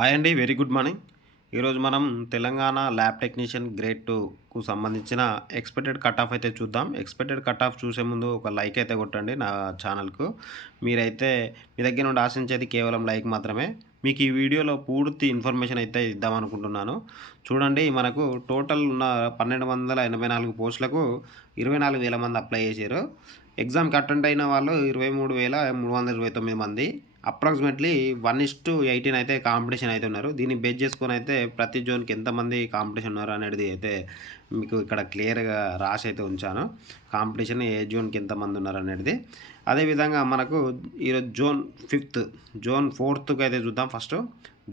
Hi అండి. Very good morning. ఈరోజు మనం తెలంగాణ ల్యాబ్ టెక్నీషియన్ గ్రేడ్ 2కు సంబంధించిన ఎక్స్‌పెక్టెడ్ కట్ ఆఫ్ అయితే చూద్దాం. ఎక్స్‌పెక్టెడ్ కట్ ఆఫ్ చూసే ముందు ఒక లైక్ అయితే కొట్టండి నా ఛానల్‌కు. మీరైతే మీ దగ్గర నుండి ఆశించేది కేవలం లైక్ మాత్రమే. మీకు ఈ వీడియోలో పూర్తి ఇన్ఫర్మేషన్ అయితే ఇద్దామనుకుంటున్నాను. చూడండి, మనకు టోటల్ ఉన్న 1284 పోస్టులకు 24,000 మంది అప్లై చేశారు. ఎగ్జామ్‌కి అటెండ్ అయిన వాళ్ళు 23,329 మంది. అప్రాక్సిమేట్లీ 1:18 అయితే కాంపిటీషన్ అయితే ఉన్నారు. దీన్ని బేస్ చేసుకొని అయితే ప్రతి జోన్‌కి ఎంతమంది కాంపిటీషన్ ఉన్నారు అనేది అయితే మీకు ఇక్కడ క్లియర్‌గా రాసి అయితే ఉంచాను. కాంపిటీషన్ ఏ జోన్‌కి ఎంతమంది ఉన్నారు అనేది. అదేవిధంగా మనకు ఈరోజు జోన్ 4కి అయితే చూద్దాం ఫస్ట్.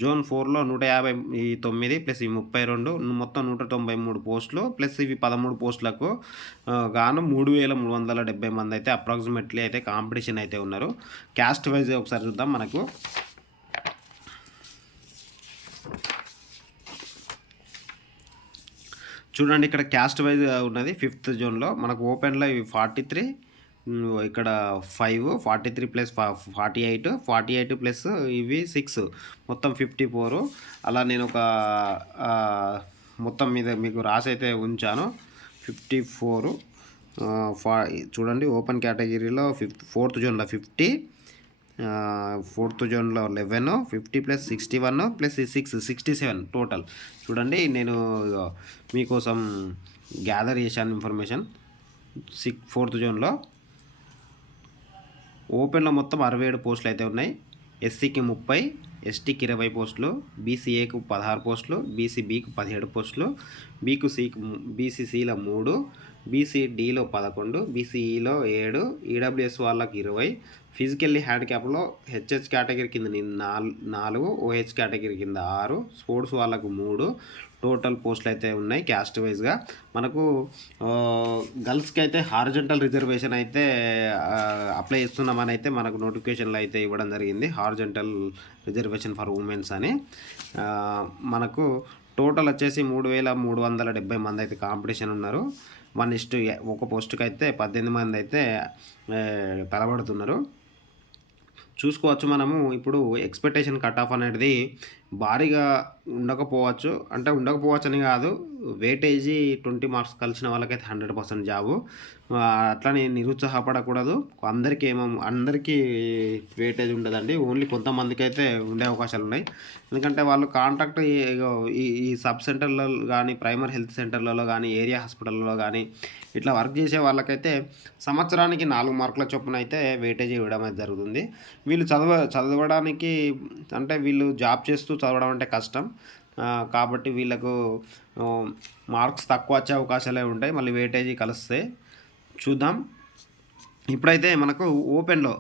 జోన్ 4లో 159 ప్లస్ ఈ 32 మొత్తం 193 పోస్టులు ప్లస్ ఇవి 13 పోస్టులకు గాను 3,370 మంది అయితే అప్రాక్సిమేట్లీ అయితే కాంపిటీషన్ అయితే ఉన్నారు. క్యాస్ట్ వైజ్ ఒకసారి చూద్దాం. మనకు చూడండి, ఇక్కడ క్యాస్ట్ వైజ్ ఉన్నది. 5th జోన్లో మనకు ఓపెన్లో ఇవి 43, ఇక్కడ 5, 43 ప్లస్ 48, 48 ప్లస్ ఇవి 6, మొత్తం 54. అలా నేను ఒక మొత్తం మీద మీకు రాసి అయితే ఉంచాను. 54 చూడండి, ఓపెన్ కేటగిరీలో 4th జోన్లో 50, 4th జోన్లో 11, 50 ప్లస్ 61 ప్లస్ 6, 67 టోటల్. చూడండి, నేను మీకోసం గ్యాదర్ చేశాను ఇన్ఫర్మేషన్. 4th జోన్లో ఓపెన్లో మొత్తం 67 పోస్టులు అయితే ఉన్నాయి. ఎస్సీకి 30, ఎస్టీకి 20 పోస్టులు, బీసీఏకు 16 పోస్టులు, బీసీబీకి 17 పోస్టులు, బీసీసీలో 3, బీసీడీలో 11, బీసీఈలో 7, ఈడబ్ల్యూఎస్ వాళ్ళకి 20, ఫిజికల్లీ హ్యాండిక్యాప్లో హెచ్హెచ్ కేటగిరీ కింద 4, ఓహెచ్ కేటగిరీ కింద 6, స్పోర్ట్స్ వాళ్ళకు 3 టోటల్ పోస్టులు అయితే ఉన్నాయి. క్యాస్ట్ వైజ్గా మనకు గర్ల్స్కి అయితే హారిజంటల్ రిజర్వేషన్ అయితే అప్లై చేస్తున్నామని అయితే మనకు నోటిఫికేషన్లో అయితే ఇవ్వడం జరిగింది. హారిజంటల్ రిజర్వేషన్ ఫర్ ఉమెన్స్ అని. మనకు టోటల్ వచ్చేసి 3,370 మంది అయితే కాంపిటీషన్ ఉన్నారు. ఒక పోస్టుకి అయితే 18 మంది అయితే తలబడుతున్నారు. చూసుకోవచ్చు. మనము ఇప్పుడు ఎక్స్‌పెక్టేషన్ కట్ ఆఫ్ అనేది భారీగా ఉండకపోవచ్చు. అంటే ఉండకపోవచ్చు అని కాదు, వెయిటేజీ 20 మార్క్స్ కలిసిన వాళ్ళకైతే 100% జాబు. అట్లని నిరుత్సాహపడకూడదు. అందరికీ వెయిటేజ్ ఉండదండి. ఓన్లీ కొంతమందికి అయితే ఉండే అవకాశాలు ఉన్నాయి. ఎందుకంటే వాళ్ళు కాంట్రాక్ట్ ఈ సబ్ సెంటర్లలో కానీ, ప్రైమరీ హెల్త్ సెంటర్లలో కానీ, ఏరియా హాస్పిటల్లో కానీ ఇట్లా వర్క్ చేసే వాళ్ళకైతే సంవత్సరానికి 4 మార్కుల చొప్పున అయితే వెయిటేజ్ ఇవ్వడం అయితే జరుగుతుంది. వీళ్ళు చదవడానికి అంటే వీళ్ళు జాబ్ చేస్తూ చదవడం అంటే కష్టం. కాబట్టి వీళ్ళకు మార్క్స్ తక్కువ వచ్చే అవకాశాలే ఉంటాయి. మళ్ళీ వెయిటేజీ కలిస్తే చూద్దాం. ఇప్పుడైతే మనకు ఓపెన్లో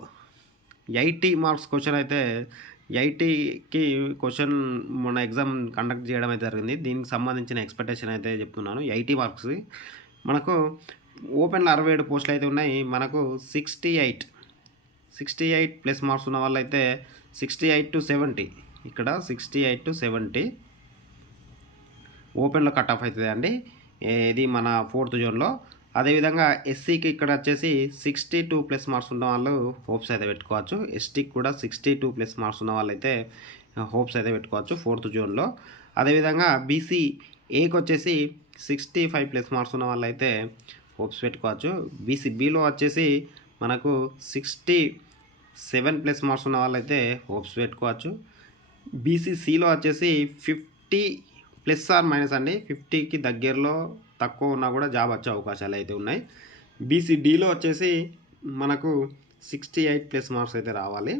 80 మార్క్స్ క్వశ్చన్ అయితే 80కి క్వశ్చన్ మొన్న ఎగ్జామ్ కండక్ట్ చేయడం అయితే జరిగింది. దీనికి సంబంధించిన ఎక్స్‌పెక్టేషన్ అయితే చెప్తున్నాను. 80 మార్క్స్ మనకు ఓపెన్లో 67 పోస్టులు అయితే ఉన్నాయి. మనకు 68 ప్లస్ మార్క్స్ ఉన్న వాళ్ళైతే 68-70, ఇక్కడ 68-70 ఓపెన్లో కట్ ఆఫ్ అవుతుంది అండి. ఇది మన 4th జోన్లో. అదేవిధంగా ఎస్సీకి ఇక్కడ వచ్చేసి 62 ప్లస్ మార్క్స్ ఉన్న వాళ్ళు హోప్స్ అయితే పెట్టుకోవచ్చు. ఎస్టీకి కూడా 62 ప్లస్ మార్క్స్ ఉన్న వాళ్ళైతే హోప్స్ అయితే పెట్టుకోవచ్చు 4th జోన్లో. అదేవిధంగా బీసీఏకి వచ్చేసి 65 ప్లస్ మార్క్స్ ఉన్న వాళ్ళైతే హోప్స్ పెట్టుకోవచ్చు. బీసీబీలో వచ్చేసి మనకు 67 ప్లస్ మార్క్స్ ఉన్న వాళ్ళైతే హోప్స్ పెట్టుకోవచ్చు. బీసీసీలో వచ్చేసి 50 ప్లస్ ఆర్ మైనస్ అండి, 50కి దగ్గరలో తక్కువ ఉన్నా కూడా జాబ్ వచ్చే అవకాశాలు అయితే ఉన్నాయి. బీసీడీలో వచ్చేసి మనకు 68 ప్లస్ మార్క్స్ అయితే రావాలి.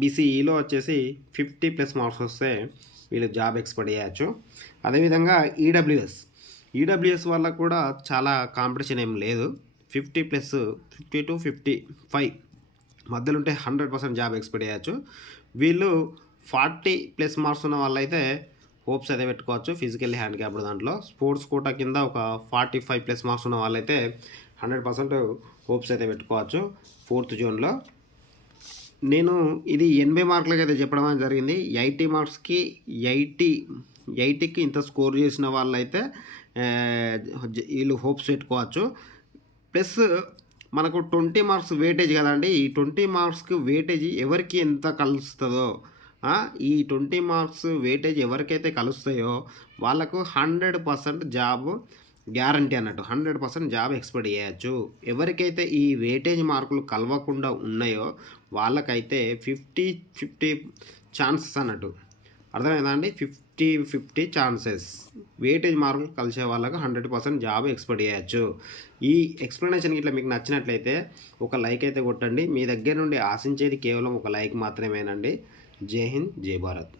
బీసీఈలో వచ్చేసి 50 ప్లస్ మార్క్స్ వస్తే వీళ్ళు జాబ్ ఎక్స్పెక్ట్ చేయవచ్చు. అదేవిధంగా ఈడబ్ల్యూఎస్ వాళ్ళకు కూడా చాలా కాంపిటీషన్ ఏం లేదు. 50 ప్లస్ 50-55 మధ్యలో ఉంటే 100% జాబ్ ఎక్స్పెక్ట్ చేయవచ్చు. వీళ్ళు 40 ప్లస్ మార్క్స్ ఉన్న వాళ్ళైతే హోప్స్ అయితే పెట్టుకోవచ్చు ఫిజికల్లీ హ్యాండిక్యాప్డ్ దాంట్లో. స్పోర్ట్స్ కోటా కింద ఒక 45 ప్లస్ మార్క్స్ ఉన్న వాళ్ళైతే 100% హోప్స్ అయితే పెట్టుకోవచ్చు 4th జోన్లో. నేను ఇది 80 మార్కులకి అయితే చెప్పడం అనేది జరిగింది. 80 మార్క్స్కి 80కి ఇంత స్కోర్ చేసిన వాళ్ళైతే వీళ్ళు హోప్స్ పెట్టుకోవచ్చు. ప్లస్ మనకు 20 మార్క్స్ వెయిటేజ్ కదండి. ఈ 20 మార్క్స్కి వెయిటేజ్ ఎవరికి ఎంత కలుస్తుందో ఈ 20 మార్క్స్ వెయిటేజ్ ఎవరికైతే కలుస్తాయో వాళ్ళకు 100% జాబ్ గ్యారంటీ అన్నట్టు. 100% జాబ్ ఎక్స్‌పెక్ట్ చేయొచ్చు. ఎవరికైతే ఈ వెయిటేజ్ మార్కులు కలవకుండా ఉన్నాయో వాళ్ళకైతే 50 ఛాన్సెస్ అన్నట్టు. అర్థమైందా అండి? 50 ఛాన్సెస్. వెయిటేజ్ మార్కులు కలిసే వాళ్ళకు 100% జాబ్ ఎక్స్‌పెక్ట్ చేయొచ్చు. ఈ ఎక్స్‌ప్లనేషన్ గిట్ల మీకు నచ్చినట్లయితే ఒక లైక్ అయితే కొట్టండి. మీ దగ్గర నుండి ఆశించేది కేవలం ఒక లైక్ మాత్రమేనండి. జై హింద్, జై భారత్.